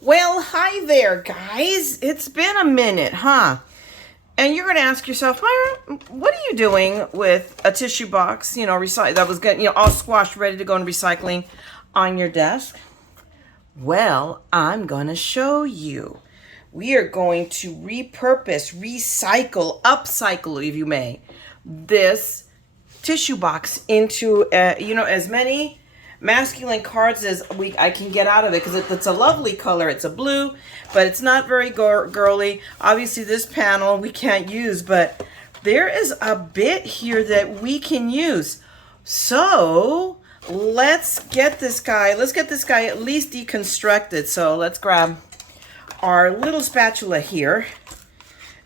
Well, hi there, guys. It's been a minute, huh? And you're going to ask yourself, Myra, what are you doing with a tissue box, that was getting, all squashed, ready to go in recycling on your desk? Well, I'm going to show you. We are going to repurpose, recycle, upcycle, if you may, this tissue box into, as many masculine cards as I can get out of it, because it's a lovely color. It's a blue, but it's not very girly. Obviously, this panel we can't use, but there is a bit here that we can use. So let's get this guy. Let's get this guy at least deconstructed. So let's grab our little spatula here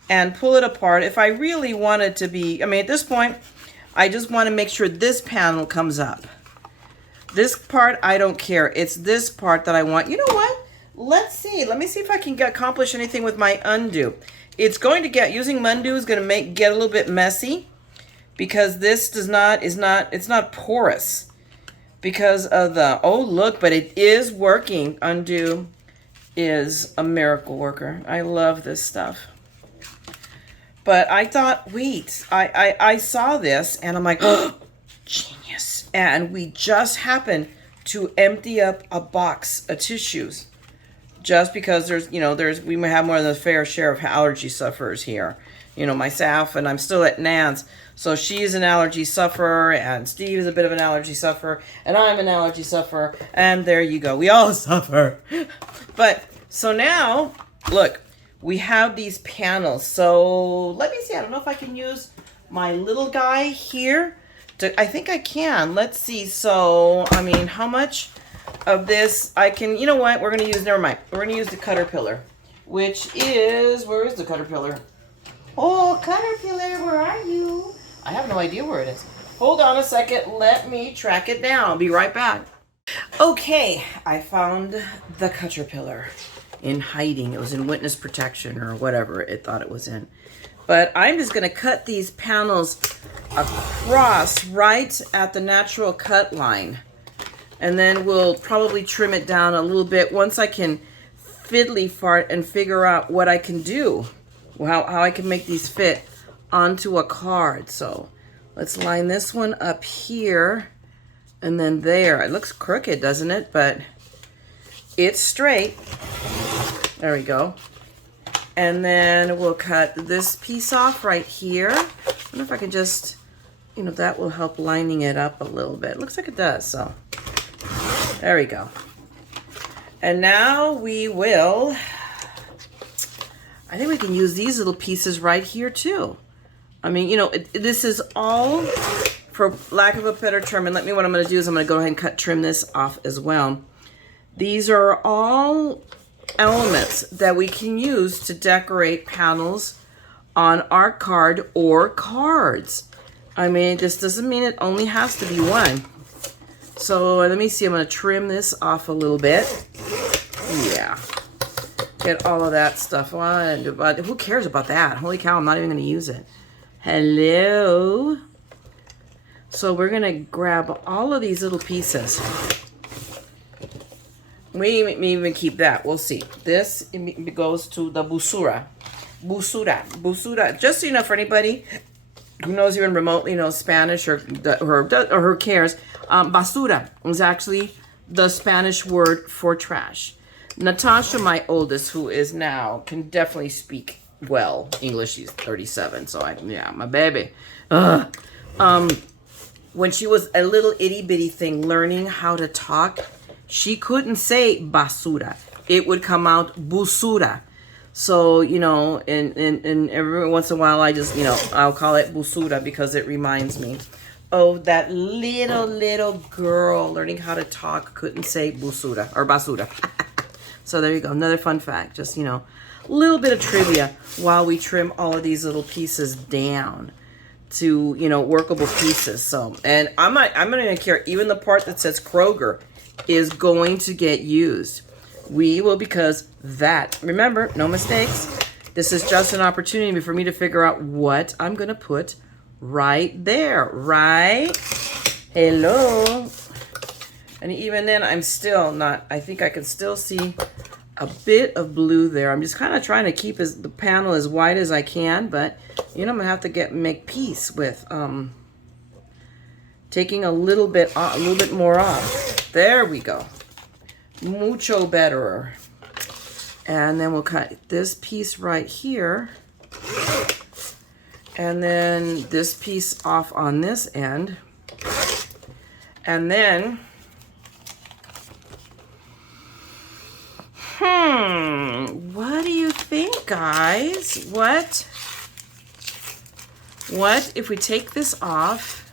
and pull it apart. If I really want it to be, at this point, I just want to make sure this panel comes up. This part, I don't care. It's this part that I want. You know what? Let's see. Let me see if I can accomplish anything with my undo. It's going to get, using undo is going to get a little bit messy, because this it's not porous because of the, oh look, but it is working. Undo is a miracle worker. I love this stuff. But I thought, wait, I saw this and I'm like, oh, genius. And we just happened to empty up a box of tissues, just because we may have more than a fair share of allergy sufferers here. Myself, and I'm still at Nan's. So she's an allergy sufferer, and Steve is a bit of an allergy sufferer, and I'm an allergy sufferer, and there you go. We all suffer. But so now, look, we have these panels. So let me see. I don't know if I can use my little guy here. I think I can. Let's see. So, how much of this I can, you know what? We're going to use, never mind. We're going to use the Caterpillar, which is, where is the Caterpillar? Oh, Caterpillar, where are you? I have no idea where it is. Hold on a second. Let me track it down. I'll be right back. Okay, I found the Caterpillar in hiding. It was in witness protection or whatever it thought it was in. But I'm just going to cut these panels across right at the natural cut line. And then we'll probably trim it down a little bit once I can fiddly fart and figure out what I can do. How I can make these fit onto a card. So let's line this one up here and then there. It looks crooked, doesn't it? But it's straight. There we go. And then we'll cut this piece off right here. I wonder if I can just, that will help lining it up a little bit. Looks like it does, so there we go. And now we will, I think we can use these little pieces right here too. This is all, for lack of a better term, and what I'm going to do is I'm going to go ahead and trim this off as well. These are all elements that we can use to decorate panels on our card or cards. This doesn't mean it only has to be one. So let me see, I'm going to trim this off a little bit. Yeah. Get all of that stuff. But who cares about that? Holy cow, I'm not even going to use it. Hello. So we're going to grab all of these little pieces. We may even keep that. We'll see. This goes to the busura. Busura. Just so you know, for anybody who knows even remotely knows Spanish or who cares, basura is actually the Spanish word for trash. Natasha, my oldest, who is now, can definitely speak well English. She's 37, so my baby. When she was a little itty bitty thing learning how to talk, she couldn't say basura. It would come out busura. So, and every once in a while I just, I'll call it busura because it reminds me of that little girl learning how to talk, couldn't say busura or basura. So there you go. Another fun fact. Just, a little bit of trivia while we trim all of these little pieces down to, workable pieces. So, and I'm not even care. Even the part that says Kroger is going to get used. We will, because that, remember, no mistakes. This is just an opportunity for me to figure out what I'm going to put right there, right? Hello. And even then, I'm still not, I think I can still see a bit of blue there. I'm just kind of trying to keep the panel as wide as I can, but you know, I'm gonna have to make peace with taking a little bit more off. There we go. Mucho better. And then we'll cut this piece right here. And then this piece off on this end. And then, what do you think, guys? What if we take this off?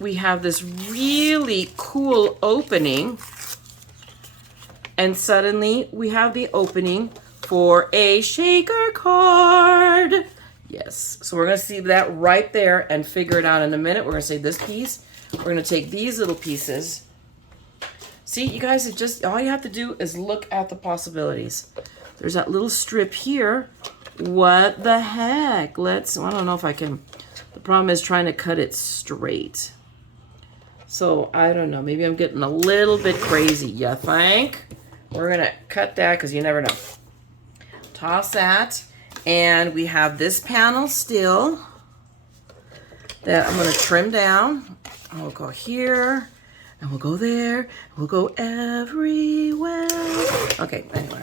We have this really cool opening, and suddenly we have the opening for a shaker card. Yes, so we're gonna see that right there and figure it out in a minute. We're gonna say this piece. We're gonna take these little pieces. See, you guys, it just, all you have to do is look at the possibilities. There's that little strip here. What the heck? I don't know if I can, the problem is trying to cut it straight. So, I don't know, maybe I'm getting a little bit crazy, you think? We're gonna cut that because you never know. Toss that, and we have this panel still that I'm gonna trim down. And we'll go here, and we'll go there, and we'll go everywhere. Okay, anyway,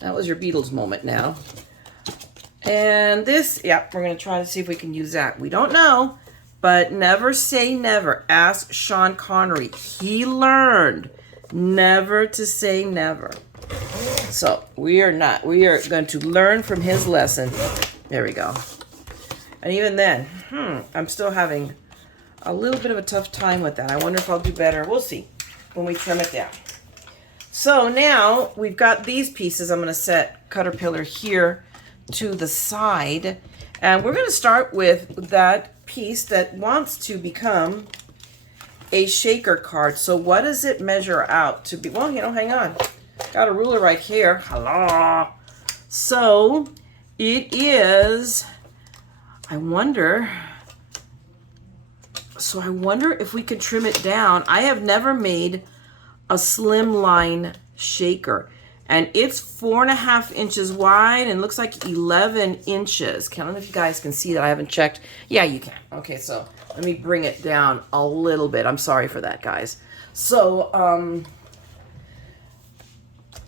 that was your Beatles moment now. And this, yeah, we're gonna try to see if we can use that. We don't know, but never say never. Ask Sean Connery. He learned never to say never. So we are going to learn from his lesson. There we go. And even then, I'm still having a little bit of a tough time with that. I wonder if I'll do better. We'll see when we trim it down. So now we've got these pieces. I'm going to set Caterpillar here to the side. And we're going to start with that piece that wants to become a shaker card. So what does it measure out to be? Well, you know, hang on. Got a ruler right here. Hello. So it is, I wonder if we could trim it down. I have never made a slimline shaker, and it's 4.5 inches wide and looks like 11 inches. I don't know if you guys can see that. I haven't checked. Yeah, you can. Okay, so let me bring it down a little bit. I'm sorry for that, guys. So,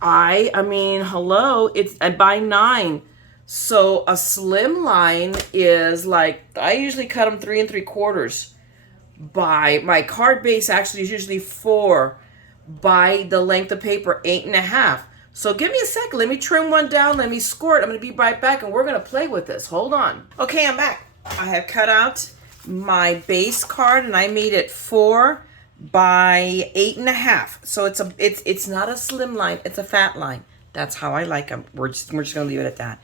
I mean, hello, it's by 9. So a slim line is like, I usually cut them 3 3/4. By my card base actually is usually 4. By the length of paper, 8.5. So give me a second. Let me trim one down. Let me score it. I'm going to be right back, and we're going to play with this. Hold on. Okay, I'm back. I have cut out my base card, and I made it 4 by 8.5. So it's not a slim line. It's a fat line. That's how I like them. We're just going to leave it at that.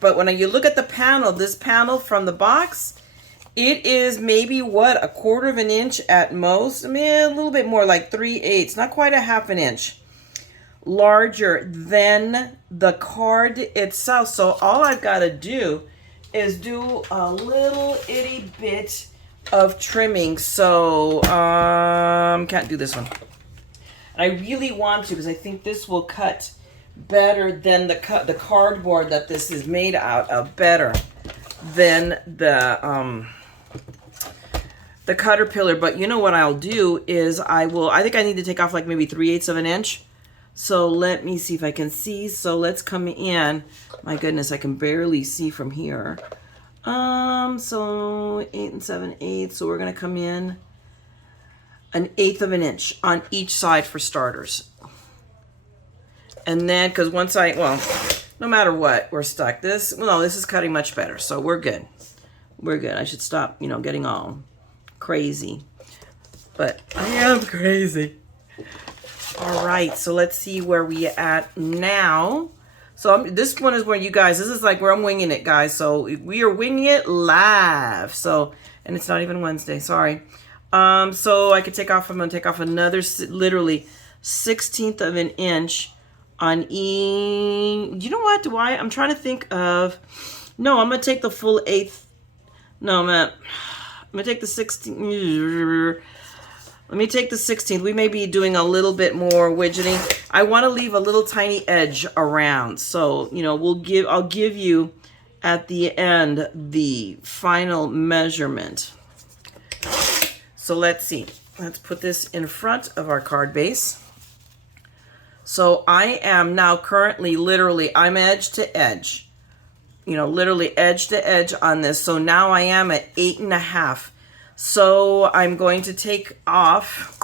But when you look at the panel, this panel from the box, it is maybe, what, 1/4 inch at most? I mean, a little bit more, like 3/8, not quite 1/2 inch larger than the card itself. So all I've got to do is do a little itty bit of trimming. So, can't do this one. I really want to, because I think this will cut better than the cardboard that this is made out of, better than the Caterpillar. But you know what I'll do is I think I need to take off like maybe 3/8 of an inch. So let me see if I can see. So let's come in. My goodness, I can barely see from here. So 8 7/8. So we're gonna come in 1/8 of an inch on each side for starters. And then, because no matter what, we're stuck. This is cutting much better, so we're good. We're good. I should stop, getting all crazy. But I am crazy. All right, so let's see where we at now. So this one is where this is like where I'm winging it, guys. So we are winging it live. So, and it's not even Wednesday, sorry. So I'm gonna take off another, literally 1/16 of an inch on each. You know what? I'm trying to think of, no, I'm gonna take the full 1/8. No, I'm gonna take the 16. Let me take the 16th. We may be doing a little bit more widgeting. I want to leave a little tiny edge around. So, you know, I'll give you at the end the final measurement. So let's see. Let's put this in front of our card base. So I am now currently literally, I'm edge to edge. You know, literally edge to edge on this. So now I am at 8.5. So I'm going to take off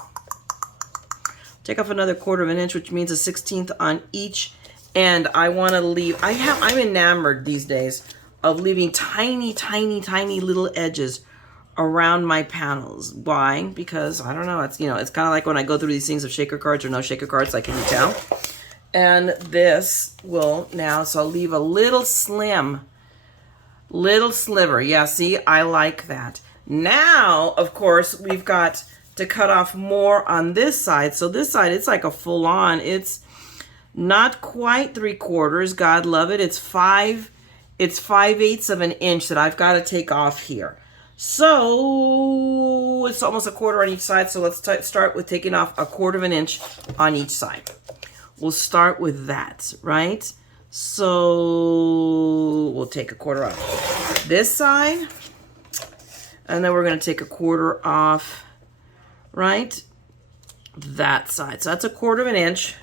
another 1/4 inch, which means a 16th on each end. I want to leave, I'm enamored these days of leaving tiny, tiny, tiny little edges around my panels. Why? Because I don't know, it's, you know, it's kind of like when I go through these things of shaker cards or no shaker cards, like, can you tell? And this will now, so I'll leave a little slim, little sliver. Yeah, see, I like that. Now, of course, we've got to cut off more on this side. So this side, it's like a full on, it's not quite 3/4, God love it. It's 5/8 of an inch that I've got to take off here. So it's almost a 1/4 on each side. So let's start with taking off a 1/4 inch on each side. We'll start with that, right? So we'll take a 1/4 off this side. And then we're going to take a 1/4 off, right, that side. So that's a 1/4 inch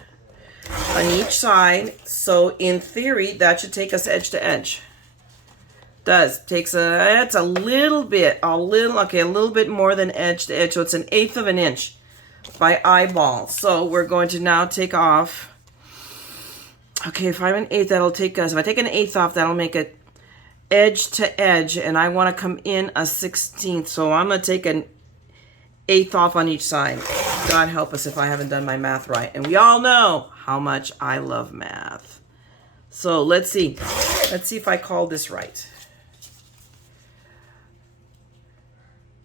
on each side. So in theory, that should take us edge to edge. Takes that's a little bit, a little bit more than edge to edge. So it's 1/8 of an inch by eyeball. So we're going to now take off. Okay, if I'm 1/8, that'll take us, if I take 1/8 off, that'll make it edge to edge, and I want to come in a 16th. So I'm going to take 1/8 off on each side. God help us if I haven't done my math right. And we all know how much I love math. So let's see. Let's see if I called this right.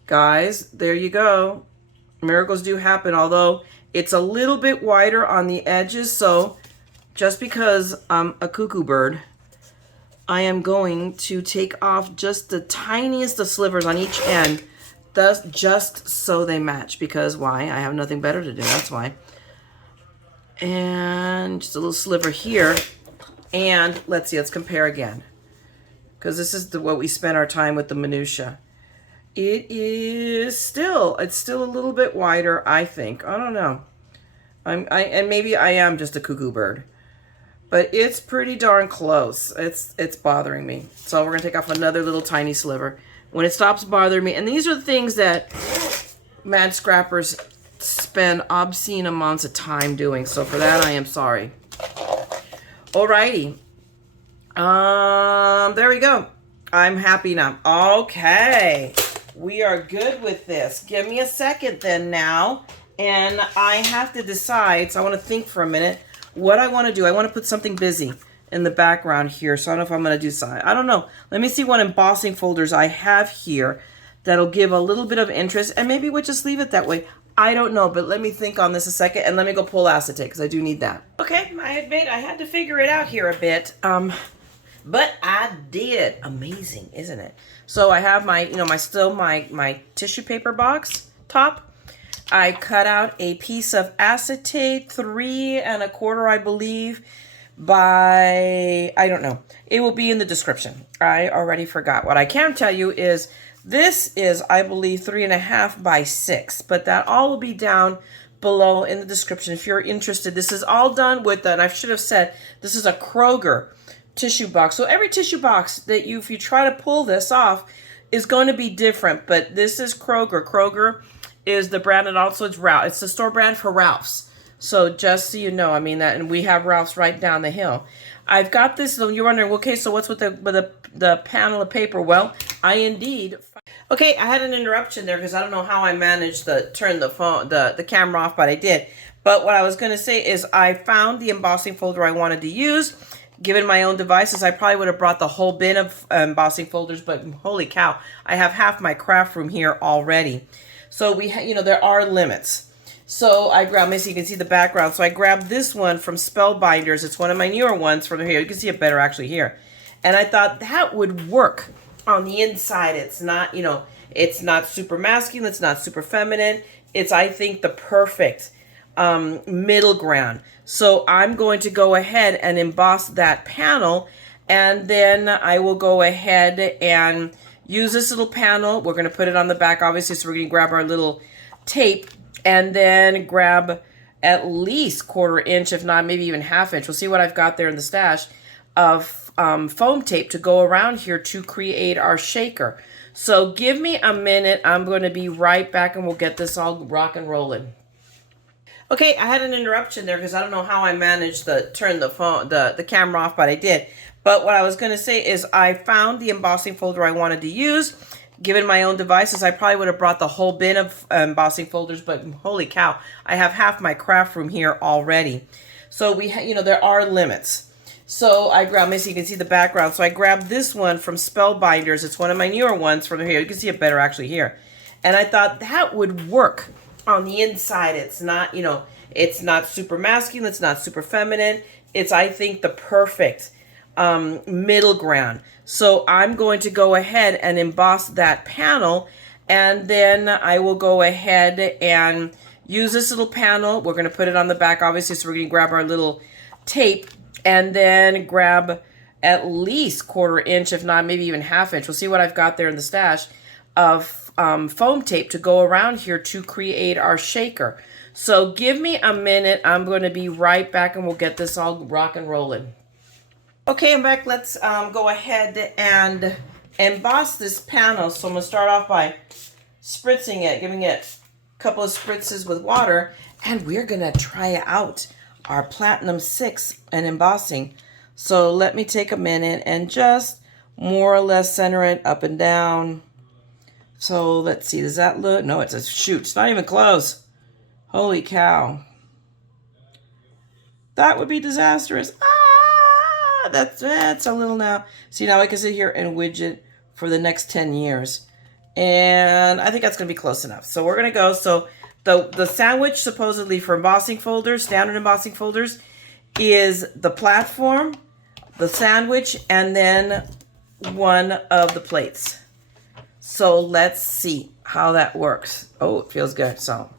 Guys, there you go. Miracles do happen, although it's a little bit wider on the edges. So just because I'm a cuckoo bird, I am going to take off just the tiniest of slivers on each end, thus just so they match. Because why? I have nothing better to do. That's why. And just a little sliver here. And let's see. Let's compare again. Because this is what we spent our time with the minutia. It's still a little bit wider, I think. I don't know. And maybe I am just a cuckoo bird. But it's pretty darn close. It's bothering me. So we're going to take off another little tiny sliver. When it stops bothering me, and these are the things that mad scrappers spend obscene amounts of time doing. So for that, I am sorry. Alrighty. There we go. I'm happy now. Okay. We are good with this. Give me a second then now. And I have to decide, so I want to think for a minute what I want to do. I want to put something busy in the background here. So I don't know if I'm going to do something. I don't know. Let me see what embossing folders I have here that'll give a little bit of interest. And maybe we'll just leave it that way. I don't know. But let me think on this a second. And let me go pull acetate because I do need that. Okay. I admit I had to figure it out here a bit. But I did. Amazing, isn't it? So I have my, my tissue paper box top. I cut out a piece of acetate, 3 1/4, I believe, by, I don't know. It will be in the description. I already forgot. What I can tell you is this is, I believe, 3 1/2 by 6, but that all will be down below in the description if you're interested. This is all done with, and I should have said, this is a Kroger tissue box. So every tissue box that if you try to pull this off, is going to be different, but this is Kroger. Kroger is the brand, and also it's Ralph. It's the store brand for Ralph's. So just so you know, I mean that, and we have Ralph's right down the hill. I've got this. So you're wondering, okay, so what's with the panel of paper? Well, I indeed. Okay, I had an interruption there because I don't know how I managed to turn the camera off, but I did. But what I was going to say is I found the embossing folder I wanted to use. Given my own devices, I probably would have brought the whole bin of embossing folders, but holy cow, I have half my craft room here already. So there are limits. So I grabbed, so you can see the background. So I grabbed this one from Spellbinders. It's one of my newer ones from here. You can see it better actually here. And I thought that would work on the inside. It's not, it's not super masculine. It's not super feminine. It's, I think, the perfect middle ground. So I'm going to go ahead and emboss that panel, and then I will go ahead and use this little panel. We're going to put it on the back, obviously, so we're going to grab our little tape and then grab at least 1/4 inch, if not maybe even 1/2 inch. We'll see what I've got there in the stash of foam tape to go around here to create our shaker. So give me a minute. I'm going to be right back and we'll get this all rock and rolling. Okay, I had an interruption there because I don't know how I managed to turn the camera off, but I did. But what I was going to say is I found the embossing folder I wanted to use. Given my own devices, I probably would have brought the whole bin of embossing folders, but holy cow, I have half my craft room here already. So there are limits. So I grabbed, so you can see the background. So I grabbed this one from Spellbinders. It's one of my newer ones from here. You can see it better actually here. And I thought that would work on the inside. It's not, it's not super masculine. It's not super feminine. It's, I think, the perfect middle ground. So I'm going to go ahead and emboss that panel, and then I will go ahead and use this little panel. We're going to put it on the back, obviously, so we're going to grab our little tape and then grab at least 1/4 inch, if not maybe even 1/2 inch. We'll see what I've got there in the stash of foam tape to go around here to create our shaker. So give me a minute. I'm going to be right back and we'll get this all rock and rolling. Okay, I'm back. Let's go ahead and emboss this panel. So I'm going to start off by spritzing it, giving it a couple of spritzes with water, and we're going to try out our Platinum 6 and embossing. So let me take a minute and just more or less center it up and down. So let's see, does that look? No, it's a shoot. It's not even close. Holy cow. That would be disastrous. Ah, that's a little now. See, now I can sit here and widget for the next 10 years. And I think that's going to be close enough. So we're going to go. So the sandwich supposedly for embossing folders, standard embossing folders, is the platform, the sandwich, and then one of the plates. So let's see how that works. Oh, it feels good. So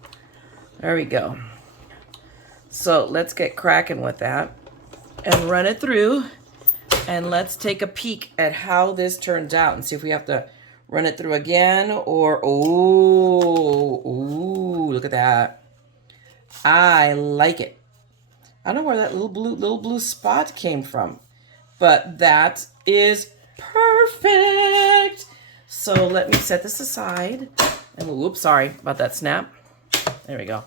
there we go. So let's get cracking with that and run it through. And let's take a peek at how this turns out and see if we have to run it through again or, ooh, look at that. I like it. I don't know where that little blue spot came from, but that is perfect. So let me set this aside. And whoops, sorry about that snap. There we go.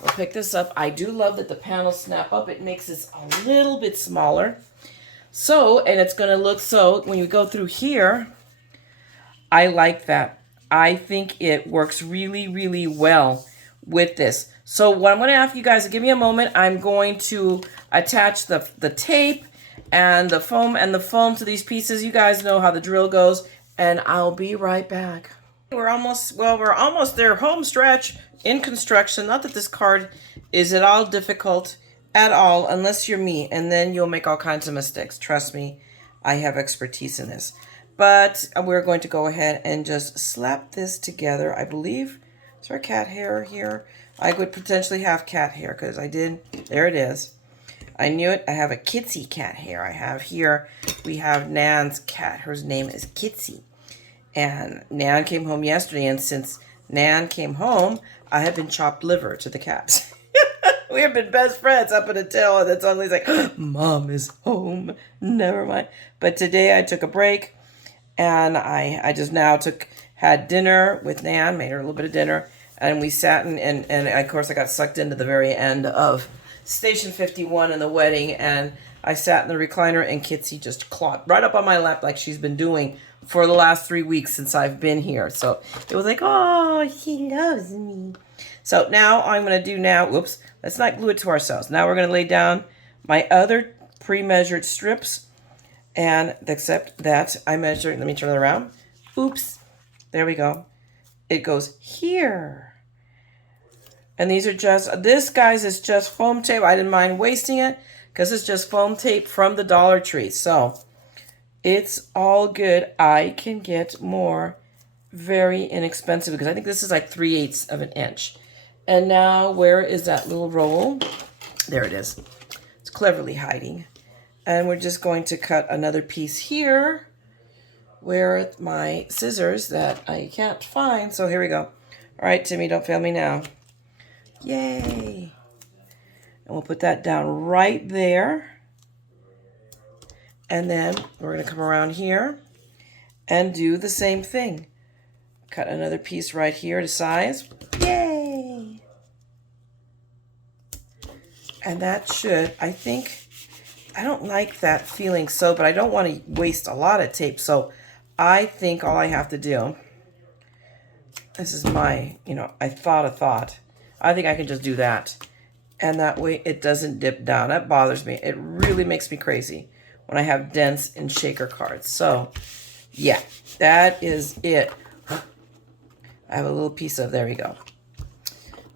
We'll pick this up. I do love that the panels snap up. It makes this a little bit smaller. So, and it's going to look so, when you go through here, I like that. I think it works really, really well with this. So what I'm going to ask you guys to give me a moment. I'm going to attach the tape and the foam to these pieces. You guys know how the drill goes, and I'll be right back. We're almost there, home stretch in construction. Not that this card is at all difficult at all, unless you're me, and then you'll make all kinds of mistakes. Trust me, I have expertise in this. But we're going to go ahead and just slap this together. I believe, is there cat hair here? I would potentially have cat hair because I did. There it is. I knew it. I have a Kitsy cat hair. I have here, we have Nan's cat. Her name is Kitsy. And Nan came home yesterday, and since Nan came home, I have been chopped liver to the cats. We have been best friends up until, and then suddenly it's like, Mom is home. Never mind. But today I took a break, and I just now had dinner with Nan, made her a little bit of dinner, and we sat and of course I got sucked into the very end of Station 51 and the wedding, and I sat in the recliner, and Kitsy just clomped right up on my lap like she's been doing for the last 3 weeks since I've been here. So it was like, oh, she loves me. So now I'm going to do whoops, let's not glue it to ourselves. Now we're going to lay down my other pre-measured strips, and except that I measured, let me turn it around. Oops, there we go. It goes here. And these are this, guys, is just foam tape. I didn't mind wasting it because it's just foam tape from the Dollar Tree. So it's all good. I can get more very inexpensive because I think this is like 3/8 of an inch. And now where is that little roll? There it is. It's cleverly hiding. And we're just going to cut another piece here where my scissors that I can't find. So here we go. All right, Timmy, don't fail me now. Yay. And we'll put that down right there. And then we're going to come around here and do the same thing. Cut another piece right here to size. Yay! And that should, I think, I don't like that feeling so, but I don't want to waste a lot of tape. So I think all I have to do, this is my, I thought a thought. I think I can just do that. And that way it doesn't dip down. That bothers me. It really makes me crazy when I have dents in shaker cards. So yeah, that is it. I have a little piece of, there we go.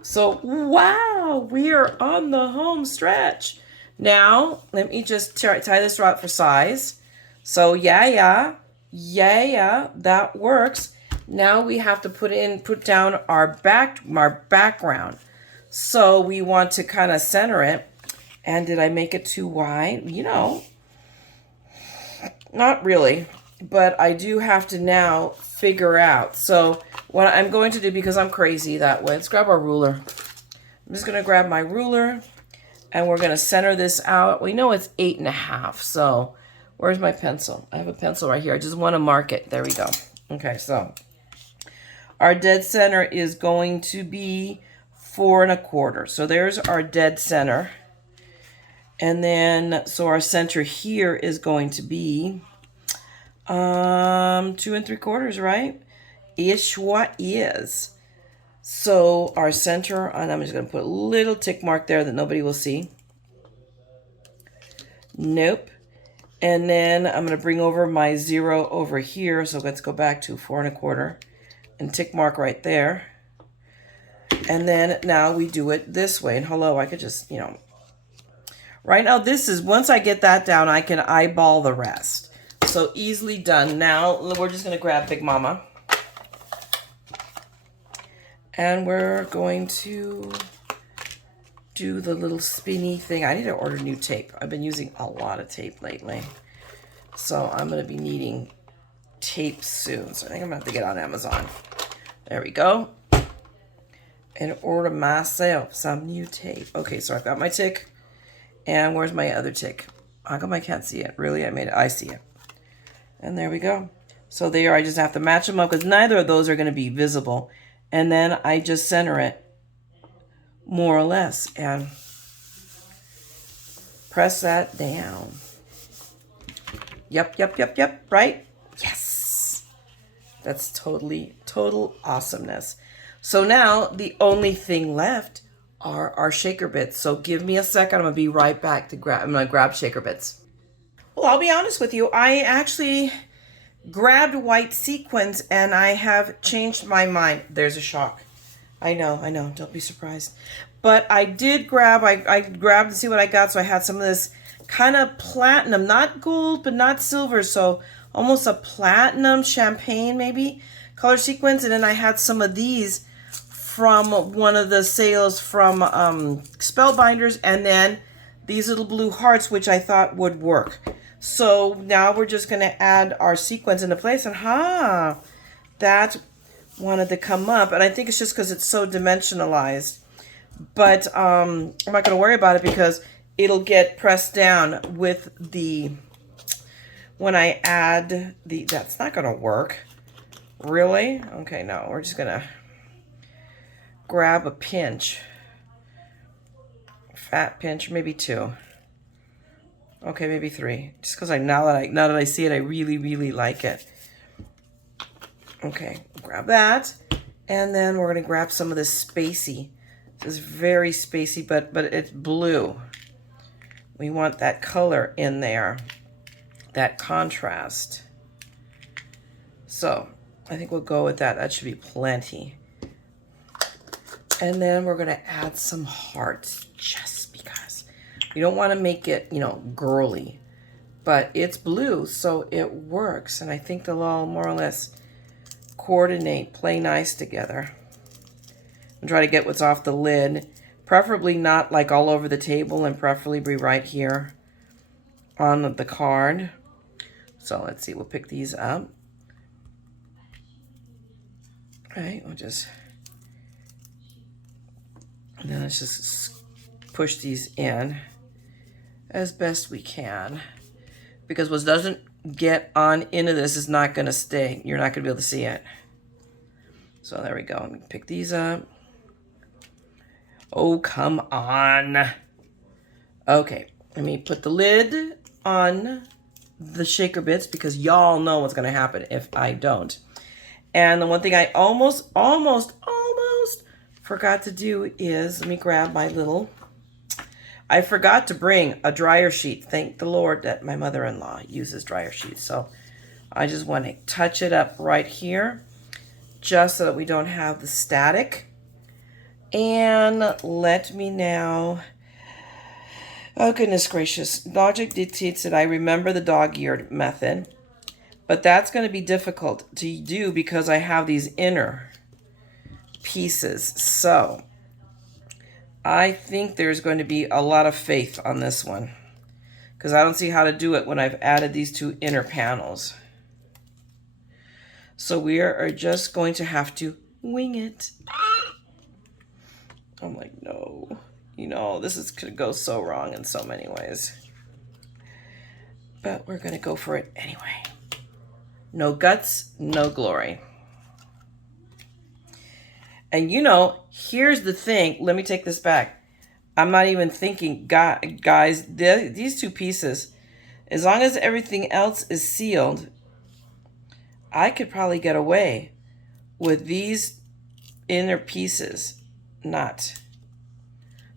So wow, we are on the home stretch. Now, let me just tie this out for size. So yeah, that works. Now we have to put down our background. So we want to kind of center it. And did I make it too wide? Not really, but I do have to now figure out. So what I'm going to do, because I'm crazy that way, let's grab our ruler. I'm just going to grab my ruler and we're going to center this out. We know it's 8.5. So where's my pencil? I have a pencil right here. I just want to mark it. There we go. Okay, so our dead center is going to be 4.25. So there's our dead center. And then, so our center here is going to be 2.75, right? Ish what is. So our center, and I'm just going to put a little tick mark there that nobody will see. Nope. And then I'm going to bring over my 0 over here. So let's go back to 4.25 and tick mark right there. And then now we do it this way. And hello, I could just, right now this is, once I get that down, I can eyeball the rest. So easily done. Now we're just going to grab Big Mama. And we're going to do the little spinny thing. I need to order new tape. I've been using a lot of tape lately. So I'm going to be needing tape soon. So I think I'm going to have to get on Amazon. There we go. And order myself some new tape. Okay, so I've got my tick. And where's my other tick? How come I can't see it? Really? I see it. And there we go. So there, I just have to match them up because neither of those are going to be visible. And then I just center it more or less and press that down. Yep, right? Yes. That's total awesomeness. So now the only thing left are our shaker bits. So give me a second. I'm going to be right back I'm going to grab shaker bits. Well, I'll be honest with you. I actually grabbed white sequins and I have changed my mind. There's a shock. I know. Don't be surprised. But I did grab, I grabbed to see what I got. So I had some of this kind of platinum, not gold, but not silver. So almost a platinum champagne maybe color sequins. And then I had some of these from one of the sales from Spellbinders. And then these little blue hearts, which I thought would work. So now we're just going to add our sequins into place. And that wanted to come up. And I think it's just because it's so dimensionalized. But I'm not going to worry about it because it'll get pressed down with when I add that's not going to work. Really? Okay, no, we're just going to grab a pinch. Fat pinch, maybe 2. Okay, maybe 3. Just because now that I see it, I really like it. Okay, grab that. And then we're going to grab some of this spacey. This is very spacey, but it's blue. We want that color in there. That contrast. So, I think we'll go with that. That should be plenty. And then we're going to add some hearts just because. You don't want to make it, girly. But it's blue, so it works. And I think they'll all more or less coordinate, play nice together. try to get what's off the lid. Preferably not like all over the table, and preferably be right here on the card. So let's see, we'll pick these up. All right, we'll just, and then let's just push these in as best we can, because what doesn't get on into this is not going to stay. You're not going to be able to see it. So there we go. Let me pick these up. Oh, come on. Okay, let me put the lid on the shaker bits, because y'all know what's going to happen if I don't. And the one thing I almost forgot to do is, let me grab my little, I forgot to bring a dryer sheet. Thank the Lord that my mother-in-law uses dryer sheets. So I just want to touch it up right here, just so that we don't have the static. And let me now, oh goodness gracious, logic dictates that I remember the dog-eared method, but that's going to be difficult to do because I have these inner pieces. So I think there's going to be a lot of faith on this one, because I don't see how to do it when I've added these two inner panels. So we are just going to have to wing it. I'm like, no, you know, this is going to go so wrong in so many ways. But we're going to go for it anyway. No guts, no glory. And you know, here's the thing. Let me take this back. I'm not even thinking, guys, these two pieces, as long as everything else is sealed, I could probably get away with these inner pieces not.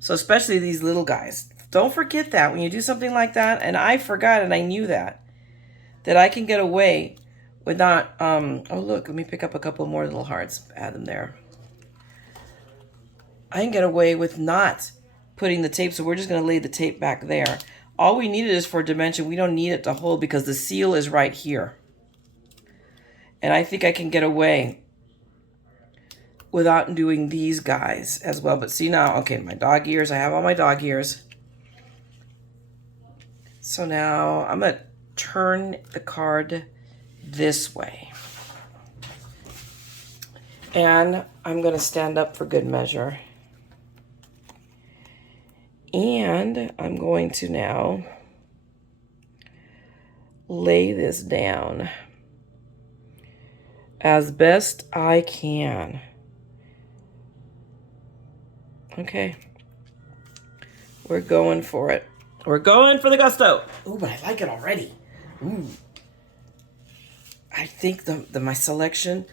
So especially these little guys. Don't forget that when you do something like that, and I forgot and I knew that I can get away with not, oh look, let me pick up a couple more little hearts, add them there. I can get away with not putting the tape, so we're just going to lay the tape back there. All we need is for dimension. We don't need it to hold because the seal is right here. And I think I can get away without doing these guys as well. But see now, okay, my dog ears. I have all my dog ears. So now I'm going to turn the card this way. And I'm going to stand up for good measure. And I'm going to now lay this down as best I can. Okay. We're going for it. We're going for the gusto. Ooh, but I like it already. Ooh. I think my selection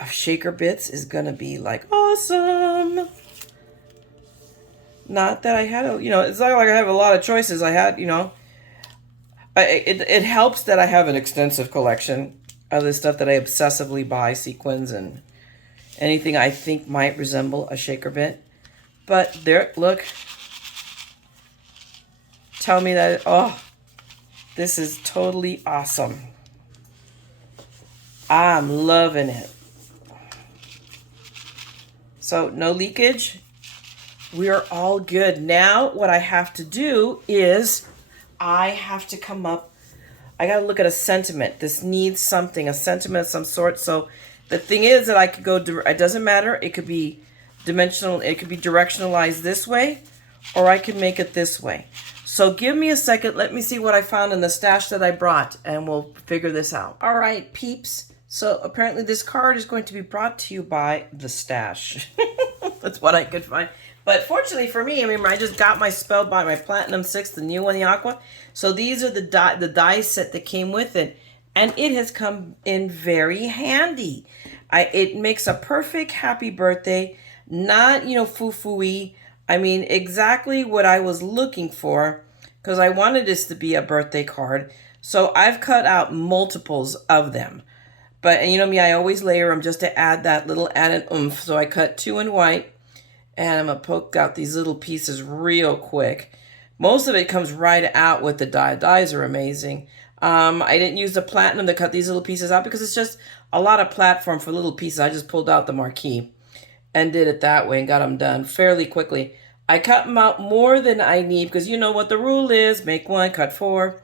of shaker bits is going to be like awesome. Not that I had, it's not like I have a lot of choices. I had, it helps that I have an extensive collection of the stuff that I obsessively buy, sequins and anything I think might resemble a shaker bit. But there, look. Tell me that, oh, this is totally awesome. I'm loving it. So no leakage. We are all good. Now what I have to do is I have to come up. I got to look at a sentiment. This needs something, a sentiment of some sort. So the thing is that I could go, it doesn't matter. It could be dimensional. It could be directionalized this way, or I could make it this way. So give me a second. Let me see what I found in the stash that I brought, and we'll figure this out. All right, peeps. So apparently this card is going to be brought to you by the stash. That's what I could find. But fortunately for me, I mean, I just got my Spellbind, my Platinum 6, the new one, the Aqua. So these are the die set that came with it. And it has come in very handy. It makes a perfect happy birthday. Not, foo-foo-y. I mean, exactly what I was looking for, because I wanted this to be a birthday card. So I've cut out multiples of them. But, and you know me, I always layer them just to add that little added oomph. So I cut 2 in white. And I'm going to poke out these little pieces real quick. Most of it comes right out with the die. Dies are amazing. I didn't use the platinum to cut these little pieces out because it's just a lot of platform for little pieces. I just pulled out the marquee. and did it that way and got them done fairly quickly. I cut them out more than I need because you know what the rule is, make one, cut four.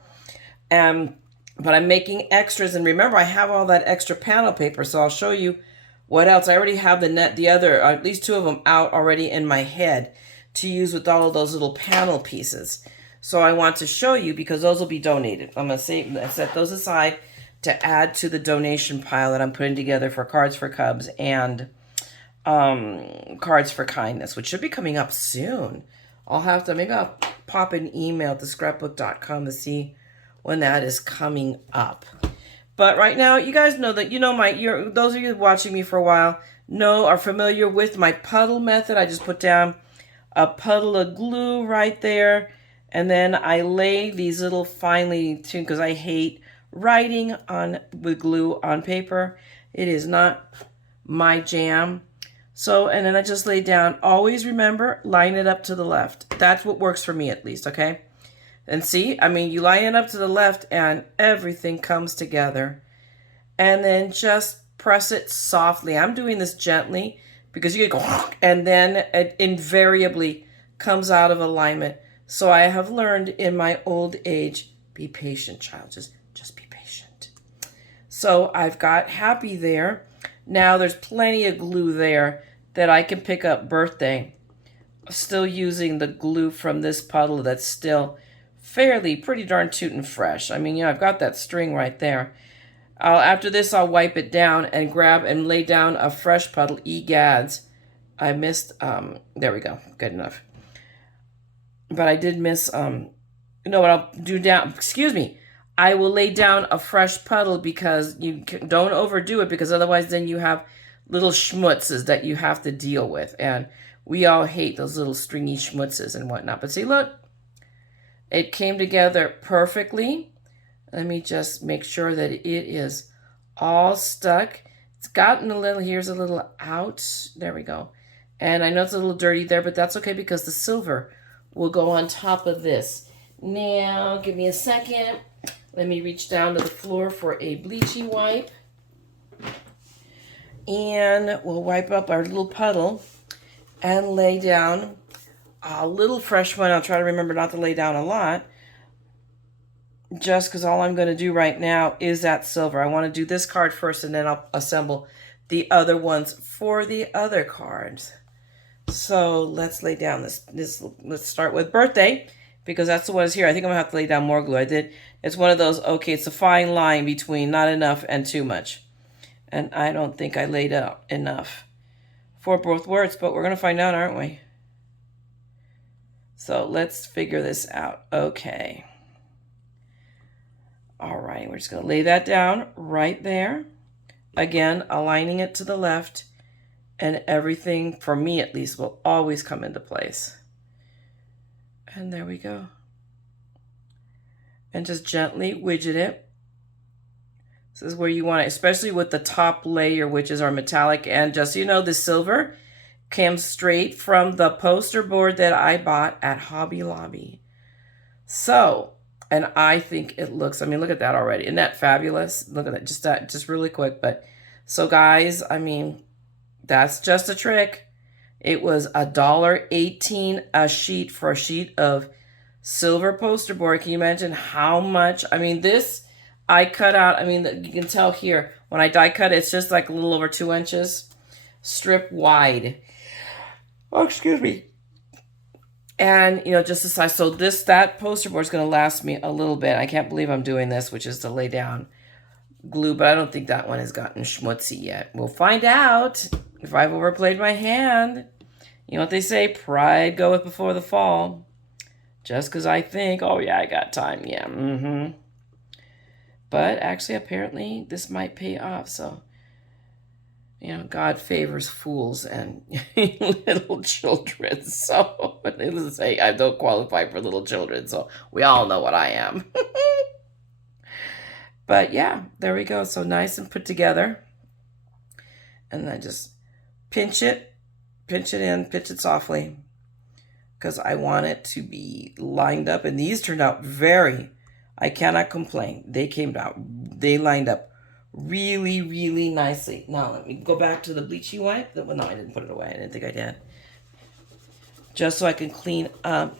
But I'm making extras, and remember I have all that extra panel paper, so I'll show you what else. I already have the other, at least two of them out already in my head to use with all of those little panel pieces. So I want to show you because those will be donated. I'm going to set those aside to add to the donation pile that I'm putting together for Cards for Cubs and Cards for Kindness, which should be coming up soon. Maybe I'll pop an email to scrapbook.com to see when that is coming up. But right now, you guys know that, those of you watching me for a while are familiar with my puddle method. I just put down a puddle of glue right there, and then I lay these little finely tuned, because I hate writing with glue on paper. It is not my jam. So, and then I just lay down, always remember, line it up to the left. That's what works for me at least, okay? And see, you line it up to the left and everything comes together. And then just press it softly. I'm doing this gently because you go, and then it invariably comes out of alignment. So I have learned in my old age, be patient, child. Just be patient. So I've got happy there. Now there's plenty of glue there that I can pick up birthday. Still using the glue from this puddle that's still pretty darn tootin' fresh. I've got that string right there. After this, I'll wipe it down and grab and lay down a fresh puddle. Egads. I missed, there we go. Good enough. But I did miss, what I'll do down, I will lay down a fresh puddle because you don't overdo it, because otherwise then you have little schmutzes that you have to deal with. And we all hate those little stringy schmutzes and whatnot. But see, look. It came together perfectly. Let me just make sure that it is all stuck. It's gotten here's a little out. There we go. And I know it's a little dirty there, but that's okay because the silver will go on top of this. Now, give me a second. Let me reach down to the floor for a bleachy wipe. And we'll wipe up our little puddle and lay down a little fresh one. I'll try to remember not to lay down a lot, just because all I'm going to do right now is that silver. I want to do this card first, and then I'll assemble the other ones for the other cards. So let's lay down this. Let's start with birthday, because that's the one that's here. I think I'm going to have to lay down more glue. It's one of those, okay, it's a fine line between not enough and too much. And I don't think I laid out enough for both words, but we're going to find out, aren't we? So let's figure this out. Okay. All right, we're just going to lay that down right there. Again, aligning it to the left, and everything, for me at least, will always come into place. And there we go. And just gently widget it. This is where you want it, especially with the top layer, which is our metallic. And just so you know, the silver came straight from the poster board that I bought at Hobby Lobby. So, and I think it looks, look at that already. Isn't that fabulous? Look at that, just really quick. But, so guys, that's just a trick. It was $1.18 a sheet for a sheet of silver poster board. Can you imagine how much? This I cut out, you can tell here, when I die cut it, it's just like a little over 2 inches, strip wide. Oh, excuse me. And, just the size. So that poster board is going to last me a little bit. I can't believe I'm doing this, which is to lay down glue, but I don't think that one has gotten schmutzy yet. We'll find out if I've overplayed my hand. You know what they say, pride goeth before the fall. Just because I think, oh yeah, I got time. Yeah, But actually, apparently, this might pay off, so... God favors fools and little children. So, needless to say, I don't qualify for little children. So, we all know what I am. But, yeah, there we go. So, nice and put together. And then just pinch it in, pinch it softly. Because I want it to be lined up. And these turned out I cannot complain. They lined up really, really nicely. Now, let me go back to the bleachy wipe. Well, no, I didn't put it away. I didn't think I did. Just so I can clean up.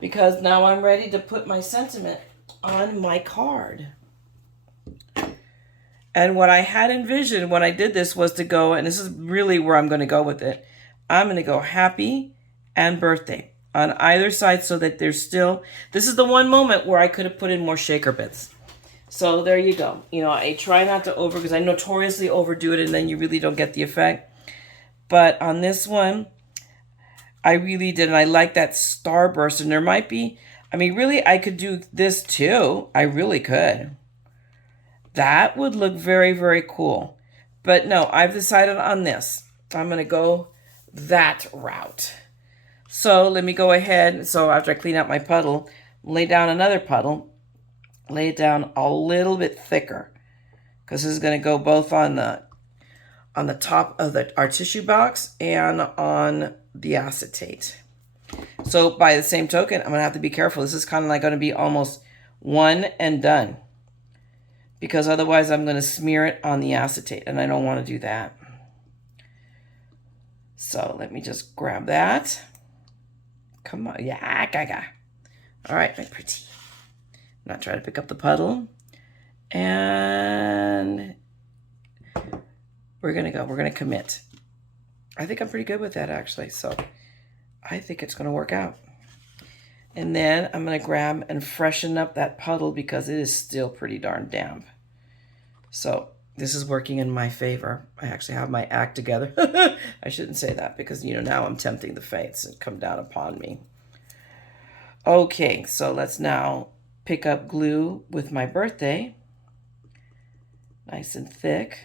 Because now I'm ready to put my sentiment on my card. And what I had envisioned when I did this was to go, and this is really where I'm going to go with it. I'm going to go happy and birthday on either side so that there's still, this is the one moment where I could have put in more shaker bits. So there you go. You know, I try not to because I notoriously overdo it and then you really don't get the effect. But on this one, I really did. And I like that starburst. And there might be, I mean, really, I could do this too. I really could. That would look very, very cool. But no, I've decided on this. I'm going to go that route. So let me go ahead. So after I clean out my puddle, lay down another puddle. Lay it down a little bit thicker. Because this is going to go both on the top of our tissue box and on the acetate. So by the same token, I'm going to have to be careful. This is kind of like going to be almost one and done. Because otherwise I'm going to smear it on the acetate. And I don't want to do that. So let me just grab that. Come on. Yeah, gaga. All right, my pretty. I'm not trying to pick up the puddle. And we're going to go. We're going to commit. I think I'm pretty good with that, actually. So I think it's going to work out. And then I'm going to grab and freshen up that puddle because it is still pretty darn damp. So this is working in my favor. I actually have my act together. I shouldn't say that because, you know, now I'm tempting the fates and come down upon me. Okay, so let's now pick up glue with my birthday. Nice and thick.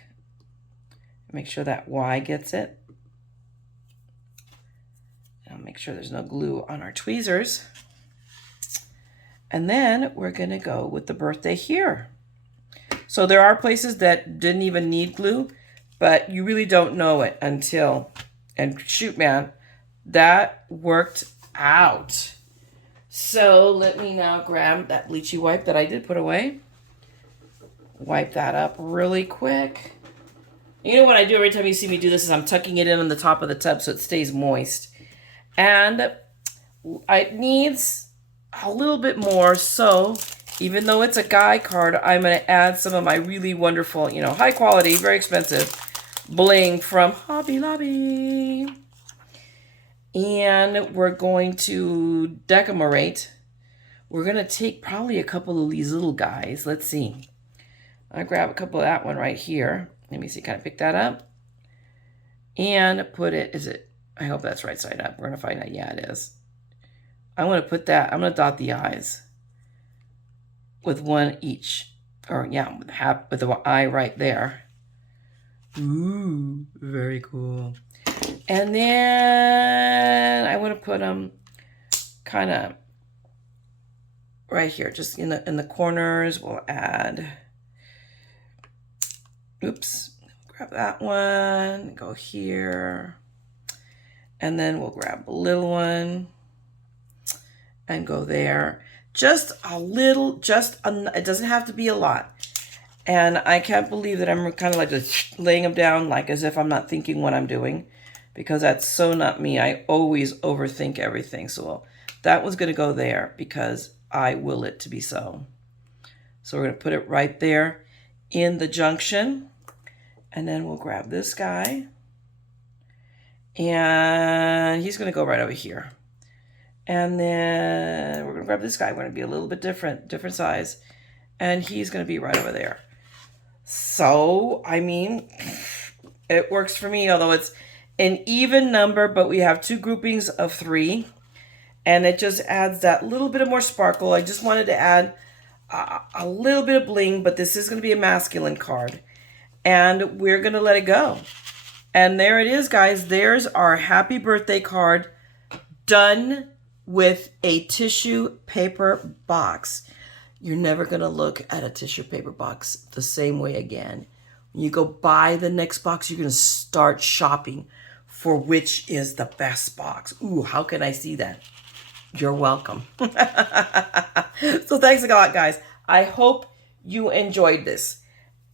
Make sure that Y gets it. I'll make sure there's no glue on our tweezers. And then we're going to go with the birthday here. So there are places that didn't even need glue, but you really don't know it until, and shoot, man, that worked out. So let me now grab that bleachy wipe that I did put away. Wipe that up really quick. You know what I do every time you see me do this is I'm tucking it in on the top of the tub so it stays moist. And it needs a little bit more, so even though it's a guy card, I'm going to add some of my really wonderful, you know, high quality, very expensive bling from Hobby Lobby. And we're going to decimate. We're going to take probably a couple of these little guys. Let's see. I'll grab a couple of that one right here. Let me see, kind of pick that up. And put it, I hope that's right side up. We're going to find out. Yeah, it is. I'm going to put that, I'm going to dot the eyes with one each. Or yeah, with the eye right there. Ooh, very cool. And then I want to put them kind of right here, just in the corners. We'll add, oops, grab that one, go here. And then we'll grab a little one and go there. Just a little, it doesn't have to be a lot. And I can't believe that I'm kind of like just laying them down like as if I'm not thinking what I'm doing, because that's so not me. I always overthink everything. So that was going to go there because I will it to be so. So we're going to put it right there in the junction. And then we'll grab this guy. And he's going to go right over here. And then we're going to grab this guy. We're going to be a little bit different size. And he's going to be right over there. So, I mean, it works for me, although it's an even number, but we have two groupings of 3. And it just adds that little bit of more sparkle. I just wanted to add a little bit of bling, but this is going to be a masculine card. And we're going to let it go. And there it is, guys. There's our happy birthday card done with a tissue paper box. You're never going to look at a tissue paper box the same way again. When you go buy the next box, you're going to start shopping for which is the best box. Ooh, how can I see that? You're welcome. So thanks a lot, guys. I hope you enjoyed this.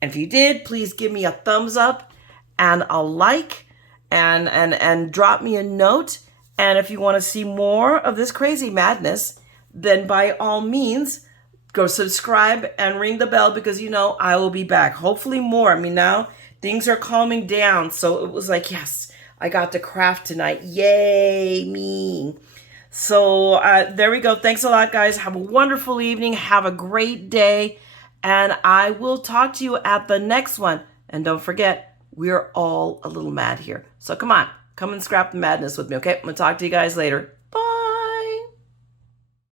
And if you did, please give me a thumbs up and a like and drop me a note. And if you want to see more of this crazy madness, then by all means, go subscribe and ring the bell, because you know I will be back. Hopefully more. I mean, now things are calming down. So it was like, yes, I got to craft tonight. Yay, me. So there we go. Thanks a lot, guys. Have a wonderful evening. Have a great day. And I will talk to you at the next one. And don't forget, we're all a little mad here. So come on, come and scrap the madness with me, okay? I'm going to talk to you guys later.